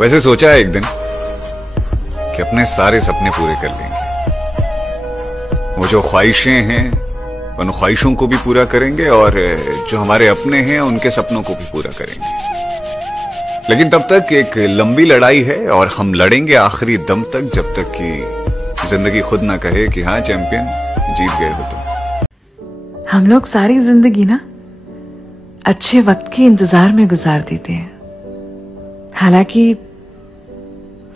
वैसे सोचा है एक दिन कि अपने सारे सपने पूरे कर लेंगे। वो जो ख्वाहिशें हैं उन ख्वाहिशों को भी पूरा करेंगे और जो हमारे अपने हैं उनके सपनों को भी पूरा करेंगे। लेकिन तब तक एक लंबी लड़ाई है और हम लड़ेंगे आखिरी दम तक, जब तक कि जिंदगी खुद ना कहे कि हाँ चैंपियन, जीत गए हो तुम। हम लोग सारी जिंदगी ना अच्छे वक्त के इंतजार में गुजार देते हैं, हालांकि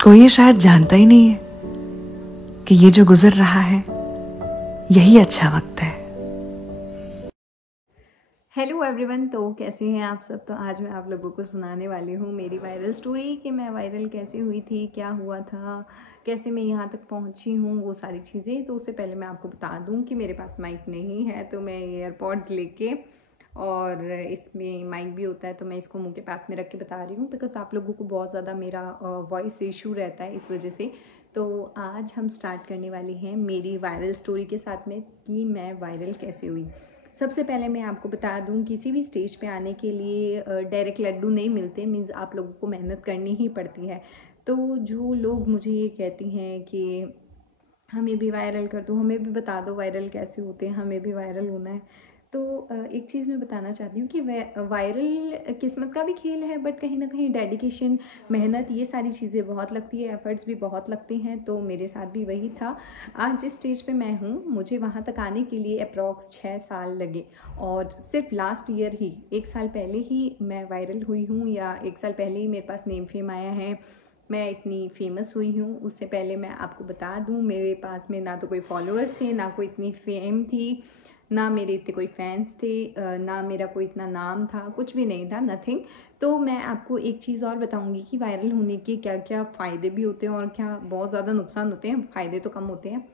कोई ये शायद जानता ही नहीं है कि ये जो गुजर रहा है यही अच्छा वक्त है। हेलो एवरीवन, तो कैसे हैं आप सब। तो आज मैं आप लोगों को सुनाने वाली हूँ मेरी वायरल स्टोरी कि मैं वायरल कैसे हुई थी, क्या हुआ था, कैसे मैं यहाँ तक पहुँची हूँ, वो सारी चीज़ें। तो उससे पहले मैं आपको बता दूँ कि मेरे पास माइक नहीं है, तो मैं एयरपॉड्स लेके, और इसमें माइक भी होता है तो मैं इसको मुंह के पास में रख के बता रही हूँ, बिकॉज आप लोगों को बहुत ज़्यादा मेरा वॉइस इशू रहता है इस वजह से। तो आज हम स्टार्ट करने वाले हैं मेरी वायरल स्टोरी के साथ में कि मैं वायरल कैसे हुई। सबसे पहले मैं आपको बता दूं, किसी भी स्टेज पे आने के लिए डायरेक्ट लड्डू नहीं मिलते, मीन्स आप लोगों को मेहनत करनी ही पड़ती है। तो जो लोग मुझे ये कहती हैं कि हमें भी वायरल कर दो, हमें भी बता दो वायरल कैसे होते हैं, हमें भी वायरल होना है, तो एक चीज़ मैं बताना चाहती हूँ कि वायरल किस्मत का भी खेल है, बट कहीं ना कहीं डेडिकेशन, मेहनत, ये सारी चीज़ें बहुत लगती है, एफर्ट्स भी बहुत लगते हैं। तो मेरे साथ भी वही था। आज जिस स्टेज पे मैं हूँ, मुझे वहाँ तक आने के लिए अप्रॉक्स 6 साल लगे, और सिर्फ लास्ट ईयर ही, 1 साल पहले ही मैं वायरल हुई हूँ, या 1 साल पहले ही मेरे पास नेम फेम आया है, मैं इतनी फेमस हुई हूँ। उससे पहले मैं आपको बता दूँ, मेरे पास में ना तो कोई फॉलोअर्स थे, ना कोई इतनी फेम थी, ना मेरे इतने कोई फैंस थे, ना मेरा कोई इतना नाम था, कुछ भी नहीं था, नथिंग। तो मैं आपको एक चीज़ और बताऊंगी कि वायरल होने के क्या क्या फ़ायदे भी होते हैं और क्या बहुत ज़्यादा नुकसान होते हैं, फ़ायदे तो कम होते हैं।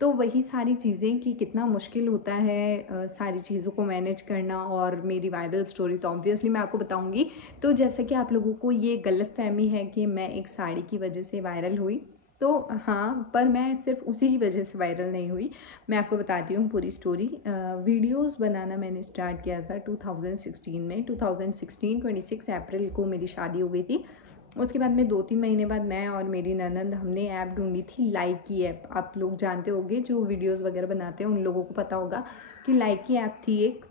तो वही सारी चीज़ें कि कितना मुश्किल होता है सारी चीज़ों को मैनेज करना, और मेरी वायरल स्टोरी तो ऑब्वियसली मैं आपको बताऊंगी। तो जैसे कि आप लोगों को ये गलतफहमी है कि मैं एक साड़ी की वजह से वायरल हुई, तो हाँ, पर मैं सिर्फ उसी की वजह से वायरल नहीं हुई। मैं आपको बताती हूँ पूरी स्टोरी। वीडियोस बनाना मैंने स्टार्ट किया था 2016 में। 2016 26 अप्रैल को मेरी शादी हो गई थी। उसके बाद में 2-3 महीने बाद मैं और मेरी ननंद, हमने ऐप ढूंढी थी, लाइक की ऐप। आप लोग जानते होंगे, जो वीडियोस वगैरह बनाते हैं उन लोगों को पता होगा कि लाइक की ऐप थी एक।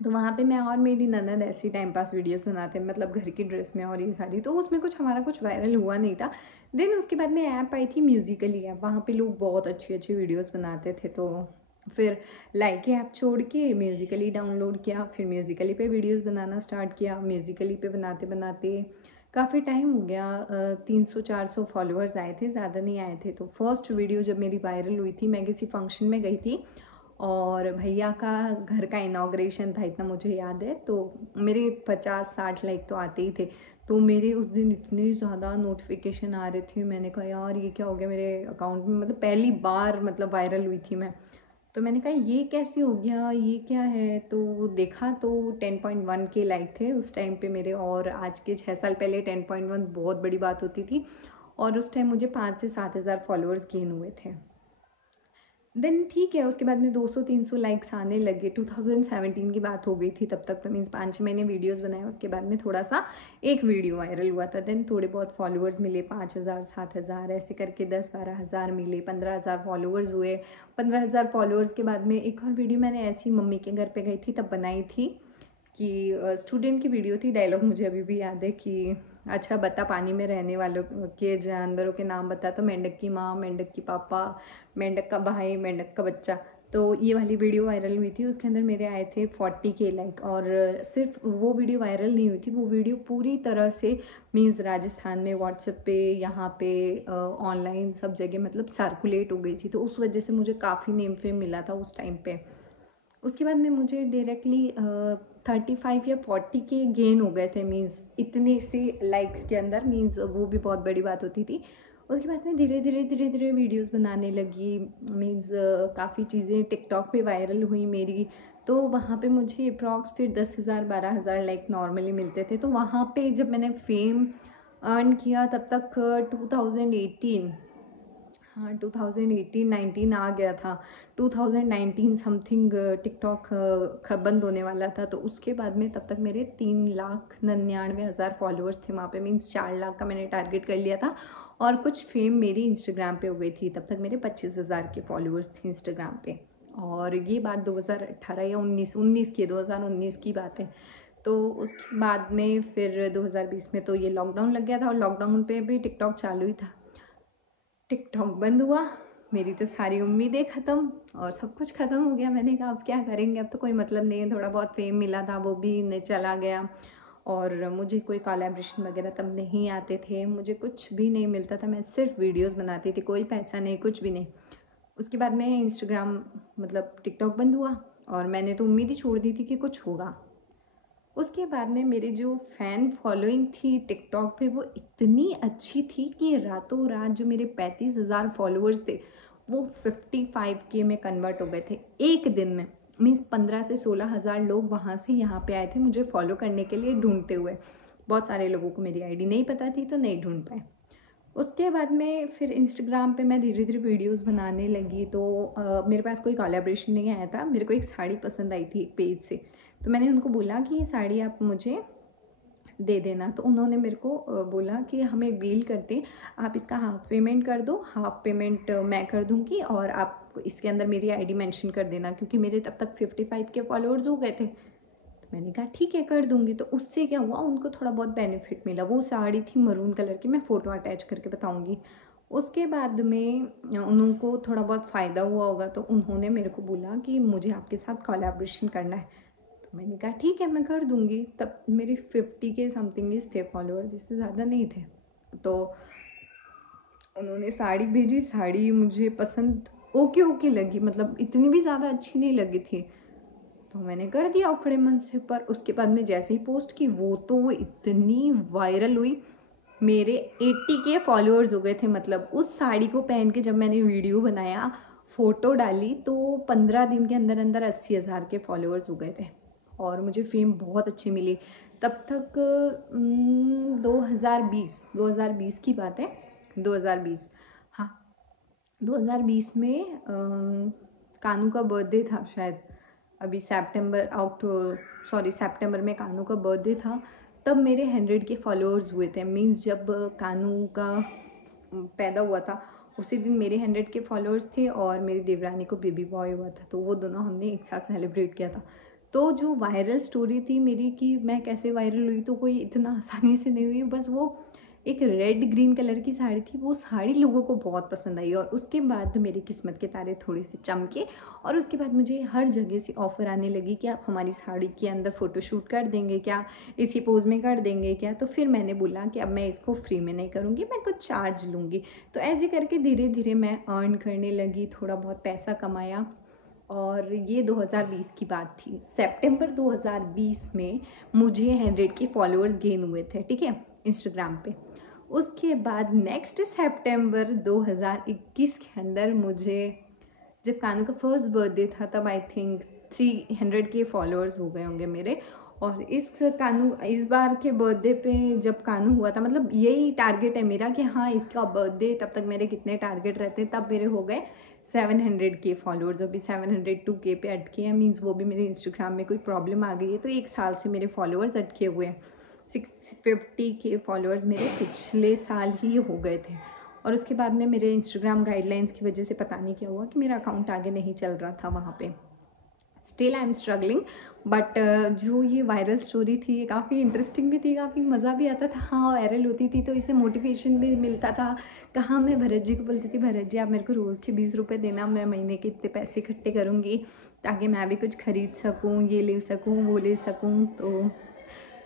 तो वहाँ पे मैं और मेरी ननद ऐसी टाइम पास वीडियोस बनाते हैं, मतलब घर की ड्रेस में और ये सारी। तो उसमें कुछ हमारा कुछ वायरल हुआ नहीं था। देन उसके बाद में ऐप आई थी म्यूजिकली ऐप, वहाँ पे लोग बहुत अच्छी अच्छी वीडियोस बनाते थे। तो फिर लाइक ऐप छोड़ के म्यूजिकली डाउनलोड किया, फिर म्यूजिकली पे वीडियोस बनाना स्टार्ट किया। म्यूजिकली पे बनाते बनाते काफ़ी टाइम हो गया, 300-400 फॉलोअर्स आए थे, ज़्यादा नहीं आए थे। तो फर्स्ट वीडियो जब मेरी वायरल हुई थी, मैं किसी फंक्शन में गई थी और भैया का घर का इनाग्रेशन था, इतना मुझे याद है। तो मेरे 50-60 लाइक तो आते ही थे। तो मेरे उस दिन इतने ज़्यादा नोटिफिकेशन आ रहे थे, मैंने कहा यार ये क्या हो गया मेरे अकाउंट में, मतलब पहली बार मतलब वायरल हुई थी मैं। तो मैंने कहा ये कैसे हो गया, ये क्या है। तो देखा तो 10.1 के लाइक थे उस टाइम पे मेरे, और आज के 6 साल पहले 10.1 बहुत बड़ी बात होती थी। और उस टाइम मुझे 5 से 7 हज़ार फॉलोअर्स गेन हुए थे। देन ठीक है, उसके बाद में 200-300 लाइक्स आने लगे। 2017 की बात हो गई थी तब तक, तो मीन्स 5-6 महीने वीडियोस बनाए। उसके बाद में थोड़ा सा एक वीडियो वायरल हुआ था। देन थोड़े बहुत फॉलोअर्स मिले, 5,000 7,000 ऐसे करके 10-12 हज़ार मिले, 15,000 फॉलोअर्स हुए। 15,000 फॉलोअर्स के बाद में एक और वीडियो मैंने ऐसी मम्मी के घर पे गई थी तब बनाई थी, कि स्टूडेंट की वीडियो थी। डायलॉग मुझे अभी भी याद है कि अच्छा बता पानी में रहने वालों के जानवरों के नाम बता, तो मेंढक की माँ, मेंढक की पापा, मेंढक का भाई, मेंढक का बच्चा। तो ये वाली वीडियो वायरल हुई थी। उसके अंदर मेरे आए थे 40 के लाइक। और सिर्फ वो वीडियो वायरल नहीं हुई थी, वो वीडियो पूरी तरह से मीन्स राजस्थान में व्हाट्सएप पे, यहाँ पे ऑनलाइन सब जगह मतलब सर्कुलेट हो गई थी। तो उस वजह से मुझे काफ़ी नेम फेम मिला था उस टाइम पे। उसके बाद में मुझे डायरेक्टली 35 या 40 के गेन हो गए थे, मीन्स इतने से लाइक्स के अंदर, मीन्स वो भी बहुत बड़ी बात होती थी। उसके बाद में धीरे धीरे धीरे धीरे वीडियोस बनाने लगी, मीन्स काफ़ी चीज़ें टिकटॉक पे वायरल हुई मेरी। तो वहाँ पे मुझे अप्रॉक्स फिर 10,000 12,000 लाइक नॉर्मली मिलते थे। तो वहाँ पे जब मैंने फेम अर्न किया तब तक 2018, हाँ 2018-19 आ गया था, 2019 समथिंग टिकटॉक बंद होने वाला था। तो उसके बाद में तब तक मेरे 3,99,000 फॉलोअर्स थे वहाँ पे, मीन्स 4 लाख का मैंने टारगेट कर लिया था। और कुछ फेम मेरी इंस्टाग्राम पे हो गई थी, तब तक मेरे 25,000 के फॉलोअर्स थे इंस्टाग्राम पे। और ये बात 2018 या 2019 की बात है। तो उसके बाद में फिर 2020 में तो ये लॉकडाउन लग गया था, और लॉकडाउन पे भी टिकटॉक चालू ही था। टिकटॉक बंद हुआ, मेरी तो सारी उम्मीदें ख़त्म और सब कुछ ख़त्म हो गया। मैंने कहा अब क्या करेंगे, अब तो कोई मतलब नहीं है। थोड़ा बहुत फेम मिला था वो भी चला गया, और मुझे कोई कोलैबोरेशन वगैरह तब नहीं आते थे, मुझे कुछ भी नहीं मिलता था। मैं सिर्फ वीडियोस बनाती थी, कोई पैसा नहीं, कुछ भी नहीं। उसके बाद में इंस्टाग्राम मतलब टिकटॉक बंद हुआ, और मैंने तो उम्मीद ही छोड़ दी थी कि कुछ होगा। उसके बाद में मेरी जो फ़ैन फॉलोइंग थी टिकटॉक पे वो इतनी अच्छी थी कि रातों रात जो मेरे 35,000 फॉलोअर्स थे वो 55K में कन्वर्ट हो गए थे एक दिन में। मीन्स 15 से 16,000 लोग वहाँ से यहाँ पे आए थे मुझे फॉलो करने के लिए ढूंढते हुए। बहुत सारे लोगों को मेरी आईडी नहीं पता थी तो नहीं ढूंढ पाए। उसके बाद में फिर इंस्टाग्राम पे मैं धीरे धीरे वीडियोस बनाने लगी। तो मेरे पास कोई कोलैबोरेशन नहीं आया था। मेरे को एक साड़ी पसंद आई थी एक पेज से, तो मैंने उनको बोला कि ये साड़ी आप मुझे दे देना। तो उन्होंने मेरे को बोला कि हम एक डील करते हैं, आप इसका हाफ पेमेंट कर दो, हाफ पेमेंट मैं कर दूँगी, और आप इसके अंदर मेरी आईडी मेंशन कर देना, क्योंकि मेरे तब तक 55 के फॉलोअर्स हो गए थे। तो मैंने कहा ठीक है कर दूँगी। तो उससे क्या हुआ, उनको थोड़ा बहुत बेनिफिट मिला। वो साड़ी थी मरून कलर की, मैं फ़ोटो अटैच करके बताऊँगी। उसके बाद में उनको थोड़ा बहुत फ़ायदा हुआ होगा, तो उन्होंने मेरे को बोला कि मुझे आपके साथ कोलैबोरेशन करना है। तो मैंने कहा ठीक है मैं कर दूँगी। तब मेरे 50 के समथिंग थे फॉलोअर्स, इससे ज़्यादा नहीं थे। तो उन्होंने साड़ी भेजी, साड़ी मुझे पसंद ओके ओके लगी, मतलब इतनी भी ज़्यादा अच्छी नहीं लगी थी। तो मैंने कर दिया उखड़े मन से। पर उसके बाद में जैसे ही पोस्ट की वो तो इतनी वायरल हुई, मेरे 80 के फॉलोअर्स हो गए थे। मतलब उस साड़ी को पहन के जब मैंने वीडियो बनाया, फ़ोटो डाली, तो 15 दिन के अंदर अंदर 80,000 के फॉलोअर्स हो गए थे, और मुझे फेम बहुत अच्छी मिली। तब तक 2020 की बात है, 2020, हाँ 2020 में कानू का बर्थडे था शायद, अभी सितंबर में कानू का बर्थडे था। तब मेरे 100 के फॉलोअर्स हुए थे। मींस जब कानू का पैदा हुआ था उसी दिन मेरे 100 के फॉलोअर्स थे, और मेरी देवरानी को बेबी बॉय हुआ था, तो वो दोनों हमने एक साथ सेलिब्रेट किया था। तो जो वायरल स्टोरी थी मेरी कि मैं कैसे वायरल हुई, तो कोई इतना आसानी से नहीं हुई। बस वो एक रेड ग्रीन कलर की साड़ी थी, वो साड़ी लोगों को बहुत पसंद आई, और उसके बाद मेरी किस्मत के तारे थोड़े से चमके, और उसके बाद मुझे हर जगह से ऑफ़र आने लगी कि आप हमारी साड़ी के अंदर फ़ोटोशूट कर देंगे क्या, इसी पोज में कर देंगे क्या। तो फिर मैंने बोला कि अब मैं इसको फ्री में नहीं करूँगी, मैं कुछ चार्ज लूँगी। तो ऐसे करके धीरे धीरे मैं अर्न करने लगी, थोड़ा बहुत पैसा कमाया। और ये 2020 की बात थी। सितंबर 2020 में मुझे 100 के फॉलोअर्स गेन हुए थे, ठीक है, इंस्टाग्राम पे। उसके बाद नेक्स्ट सितंबर 2021 के अंदर मुझे, जब कानू का फर्स्ट बर्थडे था, तब आई थिंक 300 के फॉलोअर्स हो गए होंगे मेरे। और इस बार के बर्थडे पे जब कानू हुआ था, मतलब यही टारगेट है मेरा कि हाँ इसका बर्थडे, तब तक मेरे कितने टारगेट रहते, तब मेरे हो गए 700 के फॉलोअर्स। अभी 702K पे अटके हैं। मीन्स वो भी मेरे इंस्टाग्राम में कोई प्रॉब्लम आ गई है, तो एक साल से मेरे फॉलोअर्स अटके हुए हैं। 650 के फॉलोअर्स मेरे पिछले साल ही हो गए थे। और उसके बाद में मेरे इंस्टाग्राम गाइडलाइंस की वजह से पता नहीं क्या हुआ कि मेरा अकाउंट आगे नहीं चल रहा था वहाँ पे। Still I am struggling, but जो ये वायरल स्टोरी थी ये काफ़ी इंटरेस्टिंग भी थी, काफ़ी मज़ा भी आता था। हाँ वायरल होती थी तो इससे मोटिवेशन भी मिलता था। कहाँ मैं भरत जी को बोलती थी, भरत जी आप मेरे को रोज़ के 20 रुपये देना, मैं महीने के इतने पैसे इकट्ठे करूँगी ताकि मैं भी कुछ खरीद सकूँ, ये ले सकूँ, वो ले सकूँ। तो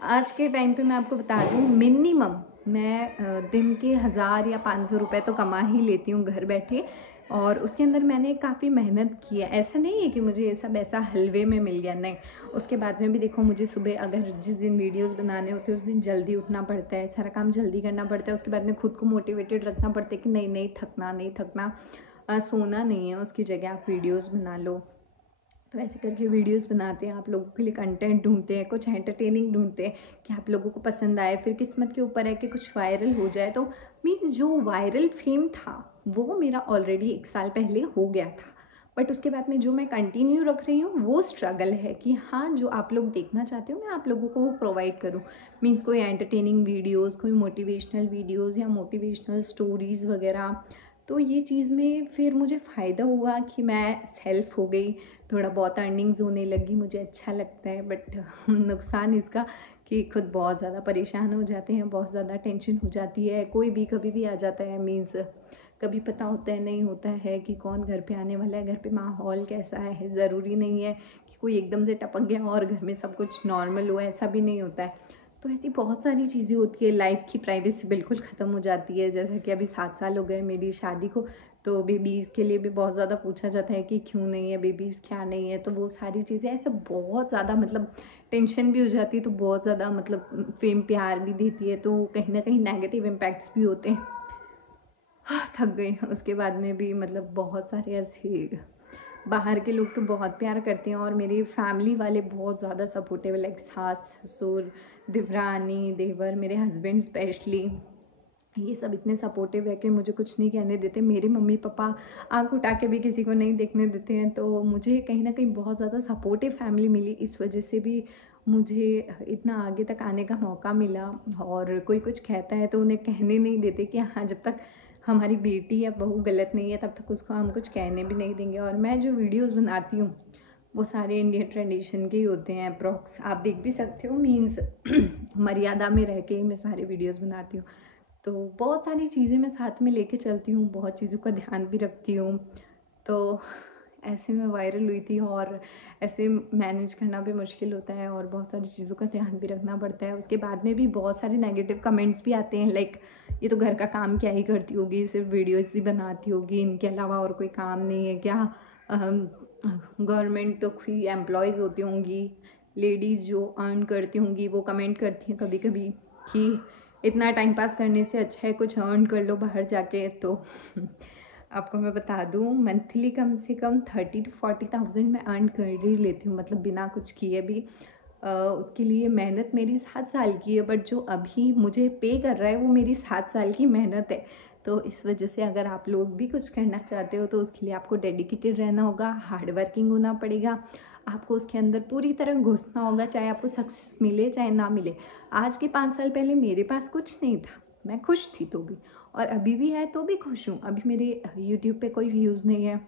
आज के टाइम पे मैं आपको बता दूँ, मिनिमम मैं दिन के 1000 या 500 रुपये तो कमा ही लेती हूँ घर बैठे। और उसके अंदर मैंने काफ़ी मेहनत की है। ऐसा नहीं है कि मुझे ये सब ऐसा हलवे में मिल गया, नहीं। उसके बाद में भी देखो, मुझे सुबह अगर जिस दिन वीडियोस बनाने होते हैं उस दिन जल्दी उठना पड़ता है, सारा काम जल्दी करना पड़ता है। उसके बाद में खुद को मोटिवेटेड रखना पड़ता है कि नहीं थकना, सोना नहीं है, उसकी जगह आप वीडियोज़ बना लो। तो ऐसे करके वीडियोस बनाते हैं, आप लोगों के लिए कंटेंट ढूंढते हैं, कुछ एंटरटेनिंग ढूंढते हैं कि आप लोगों को पसंद आए। फिर किस्मत के ऊपर है कि कुछ वायरल हो जाए। तो मीन्स जो वायरल फेम था वो मेरा ऑलरेडी 1 साल पहले हो गया था। बट उसके बाद में जो मैं कंटिन्यू रख रही हूँ वो स्ट्रगल है कि हाँ, जो आप लोग देखना चाहते हो मैं आप लोगों को वो प्रोवाइड करूँ। मीन्स कोई एंटरटेनिंग वीडियोस, कोई मोटिवेशनल वीडियोस या मोटिवेशनल स्टोरीज़ वगैरह। तो ये चीज़ में फिर मुझे फ़ायदा हुआ कि मैं सेल्फ हो गई, थोड़ा बहुत अर्निंग्स होने लगी, मुझे अच्छा लगता है। बट नुकसान इसका कि खुद बहुत ज़्यादा परेशान हो जाते हैं, बहुत ज़्यादा टेंशन हो जाती है, कोई भी कभी भी आ जाता है। मीन्स कभी पता होता है नहीं होता है कि कौन घर पे आने वाला है, घर पे माहौल कैसा है। ज़रूरी नहीं है कि कोई एकदम से टपक गया और घर में सब कुछ नॉर्मल हो, ऐसा भी नहीं होता है। तो ऐसी बहुत सारी चीज़ें होती है, लाइफ की प्राइवेसी बिल्कुल ख़त्म हो जाती है। जैसा कि अभी 7 साल हो गए मेरी शादी को, तो बेबीज़ के लिए भी बहुत ज़्यादा पूछा जाता है कि क्यों नहीं है बेबीज़, क्या नहीं है। तो वो सारी चीज़ें ऐसा बहुत ज़्यादा मतलब टेंशन भी हो जाती है, तो बहुत ज़्यादा मतलब फेम प्यार भी देती है, तो कहीं ना कहीं नेगेटिव इम्पैक्ट्स भी होते हैं। थक गई उसके बाद में भी, मतलब बहुत सारे ऐसे बाहर के लोग तो बहुत प्यार करते हैं और मेरी फैमिली वाले बहुत ज़्यादा सपोर्टिव, लाइक सास ससुर, देवरानी देवर, मेरे हस्बैंड स्पेशली, ये सब इतने सपोर्टिव है कि मुझे कुछ नहीं कहने देते। मेरे मम्मी पापा आंख उठा के भी किसी को नहीं देखने देते हैं। तो मुझे कहीं ना कहीं बहुत ज़्यादा सपोर्टिव फैमिली मिली, इस वजह से भी मुझे इतना आगे तक आने का मौका मिला। और कोई कुछ कहता है तो उन्हें कहने नहीं देते कि हाँ, जब तक हमारी बेटी या बहू गलत नहीं है तब तक उसको हम कुछ कहने भी नहीं देंगे। और मैं जो वीडियोस बनाती हूँ वो सारे इंडियन ट्रेडिशन के ही होते हैं अप्रॉक्स, आप देख भी सकते हो। मीन्स मर्यादा में रह के मैं सारे वीडियोस बनाती हूँ। तो बहुत सारी चीज़ें मैं साथ में लेके चलती हूँ, बहुत चीज़ों का ध्यान भी रखती हूँ। तो ऐसे में वायरल हुई थी और ऐसे मैनेज करना भी मुश्किल होता है और बहुत सारी चीज़ों का ध्यान भी रखना पड़ता है। उसके बाद में भी बहुत सारे नेगेटिव कमेंट्स भी आते हैं, लाइक ये तो घर का काम क्या ही करती होगी, सिर्फ वीडियोज़ ही बनाती होगी, इनके अलावा और कोई काम नहीं है क्या। गवर्नमेंट तो कोई एम्प्लॉयज़ होती होंगी, लेडीज़ जो अर्न करती होंगी, वो कमेंट करती हैं कभी कभी कि इतना टाइम पास करने से अच्छा है कुछ अर्न कर लो बाहर जाके। तो आपको मैं बता दूं, मंथली कम से कम 30 to 40,000 मैं अर्न कर ही लेती हूँ, मतलब बिना कुछ किए भी। उसके लिए मेहनत मेरी 7 साल की है, बट जो अभी मुझे पे कर रहा है वो मेरी 7 साल की मेहनत है। तो इस वजह से अगर आप लोग भी कुछ करना चाहते हो तो उसके लिए आपको डेडिकेटेड रहना होगा, हार्ड वर्किंग होना पड़ेगा, आपको उसके अंदर पूरी तरह घुसना होगा, चाहे आपको सक्सेस मिले चाहे ना मिले। आज के 5 साल पहले मेरे पास कुछ नहीं था, मैं खुश थी तो भी, और अभी भी है तो भी खुश हूँ। अभी मेरे यूट्यूब पे कोई व्यूज़ नहीं है,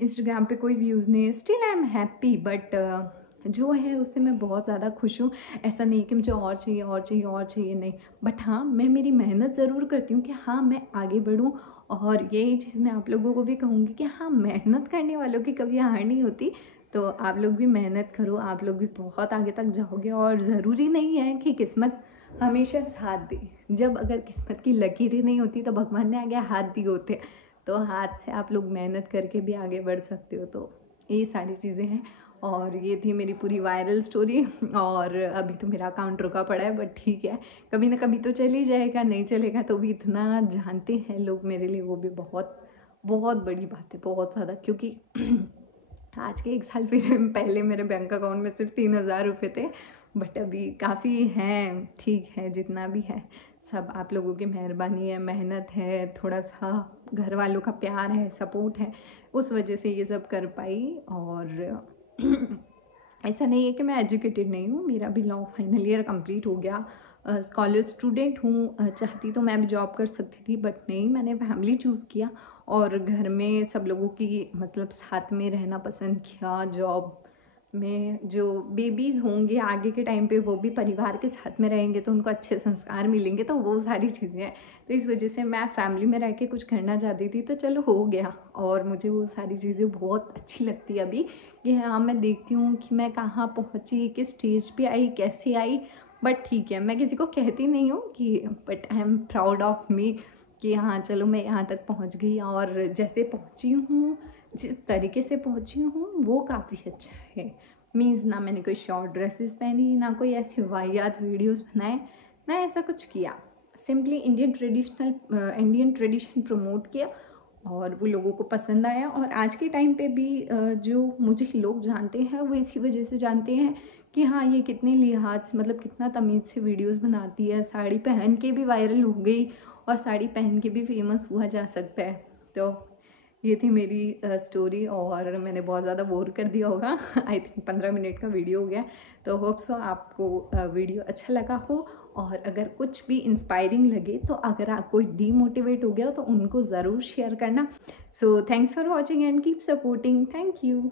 इंस्टाग्राम पे कोई व्यूज़ नहीं है, still I am happy. But जो है उससे मैं बहुत ज़्यादा खुश हूँ। ऐसा नहीं कि मुझे और चाहिए और चाहिए और चाहिए, नहीं। बट हाँ, मैं मेरी मेहनत ज़रूर करती हूँ कि हाँ मैं आगे बढ़ूँ। और यही चीज़ मैं आप लोगों को भी कहूँगी कि हाँ, मेहनत करने वालों की कभी हार नहीं होती। तो आप लोग भी मेहनत करो, आप लोग भी बहुत आगे तक जाओगे। और ज़रूरी नहीं है कि किस्मत हमेशा साथ दे, जब अगर किस्मत की लकीरें नहीं होती तो भगवान ने आगे हाथ दिए होते, तो हाथ से आप लोग मेहनत करके भी आगे बढ़ सकते हो। तो ये सारी चीज़ें हैं और ये थी मेरी पूरी वायरल स्टोरी। और अभी तो मेरा अकाउंट रुका पड़ा है, बट ठीक है, कभी ना कभी तो चल ही जाएगा, नहीं चलेगा तो भी इतना जानते हैं लोग मेरे लिए, वो भी बहुत बहुत बड़ी बात है, बहुत ज़्यादा। क्योंकि आज के 1 साल पहले मेरे बैंक अकाउंट में सिर्फ 3,000 रुपये थे, बट अभी काफ़ी हैं, ठीक है जितना भी है सब आप लोगों की मेहरबानी है, मेहनत है, थोड़ा सा घर वालों का प्यार है, सपोर्ट है, उस वजह से ये सब कर पाई। और ऐसा नहीं है कि मैं एजुकेटेड नहीं हूँ, मेरा भी लॉ फाइनल ईयर कंप्लीट हो गया, स्कॉलर स्टूडेंट हूँ। चाहती तो मैं भी जॉब कर सकती थी, बट नहीं, मैंने फैमिली चूज़ किया और घर में सब लोगों की मतलब साथ में रहना पसंद किया। जॉब में जो बेबीज़ होंगे आगे के टाइम पे वो भी परिवार के साथ में रहेंगे तो उनको अच्छे संस्कार मिलेंगे, तो वो सारी चीज़ें हैं। तो इस वजह से मैं फैमिली में रह के कुछ करना चाहती थी, तो चलो हो गया। और मुझे वो सारी चीज़ें बहुत अच्छी लगती है अभी कि हाँ, मैं देखती हूँ कि मैं कहाँ पहुँची, किस स्टेज पे आई, कैसे आई। बट ठीक है, मैं किसी को कहती नहीं हूँ कि, but I am proud of me कि हाँ चलो मैं यहाँ तक पहुँच गई। और जैसे पहुँची हूँ, जिस तरीके से पहुँची हूँ वो काफ़ी अच्छा है। मीन्स ना मैंने कोई शॉर्ट ड्रेसेस पहनी, ना कोई ऐसे वाहियात वीडियोस बनाए, ना ऐसा कुछ किया। सिंपली इंडियन ट्रेडिशन प्रमोट किया और वो लोगों को पसंद आया। और आज के टाइम पे भी जो मुझे लोग जानते हैं वो इसी वजह से जानते हैं कि हाँ, ये कितने लिहाज मतलब कितना तमीज़ से वीडियोस बनाती है, साड़ी पहन के भी वायरल हो गई और साड़ी पहन के भी फेमस हुआ जा सकता है। तो ये थी मेरी स्टोरी और मैंने बहुत ज़्यादा बोर कर दिया होगा। आई थिंक 15 मिनट का वीडियो हो गया। तो होप सो आपको वीडियो अच्छा लगा हो, और अगर कुछ भी इंस्पायरिंग लगे तो अगर आप कोई डीमोटिवेट हो गया हो तो उनको ज़रूर शेयर करना। So thanks for watching and keep supporting. Thank you.